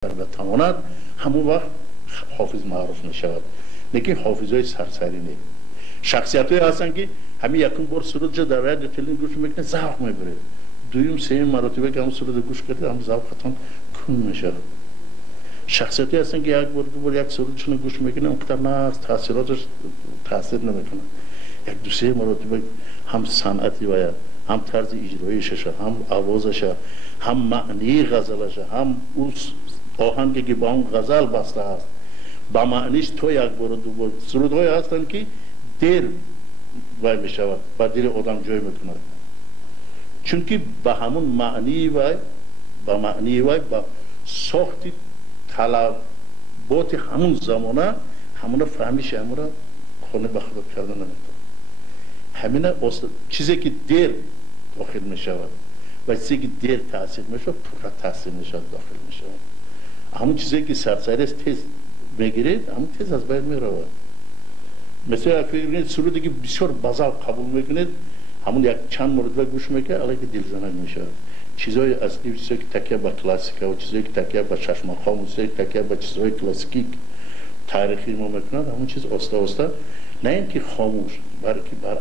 بتواند همون وقت حافظ معروف می شود. لیکن حافظای سرسری نه. شخصیتایی هستند که همین یکم بار سرود جا در رادیو تلویزیون گوش میکنه ذوق میبره. دویم سوم مرتبه که هم سرود گوش کرده هم ذوق ختم کن میشه. شخصیتی هستند که یک بار دو بار یک سرودشون گوش میکنه اونقدر نه تاثیراتش تاثیر نمیکنه. یک دو سه مرتبه هم صنعتی باید هم طرز اجرایشش هم آوازش هم معنی غزلش هم اون آهنگی که با اون غزل بسته است با معنیش تو یک بار دو بار سرودهای هستند که دیر وای می شود با دیر آدم جای میکنه چون که با همون معنی وای با ساخت طلبات همون زمانه همون فهمیش همون خونه به خدا کردن نمیتونه همین چیزی که دیر داخل می شود و چیزی که دیر تاثیر می شود پورا تاثیر می شود داخل می شود همون چیزی که سرسری است تیز میگیرید همون تیز از باید می رود مثل فکر سرودی که بسیار بزرگ قبول میکنید همون یک چند مرتبه گوش میکنه علاوه دلزنک می شود چیزای اصلی چیزایی که تکیه به کلاسیک و چیزایی که تکیه به چشم خام و چیزایی که تکیه به چیزهای کلاسیکی تاریخی ما میکنند همون چیز آسته آسته نه اینکه خاموش بلکه بر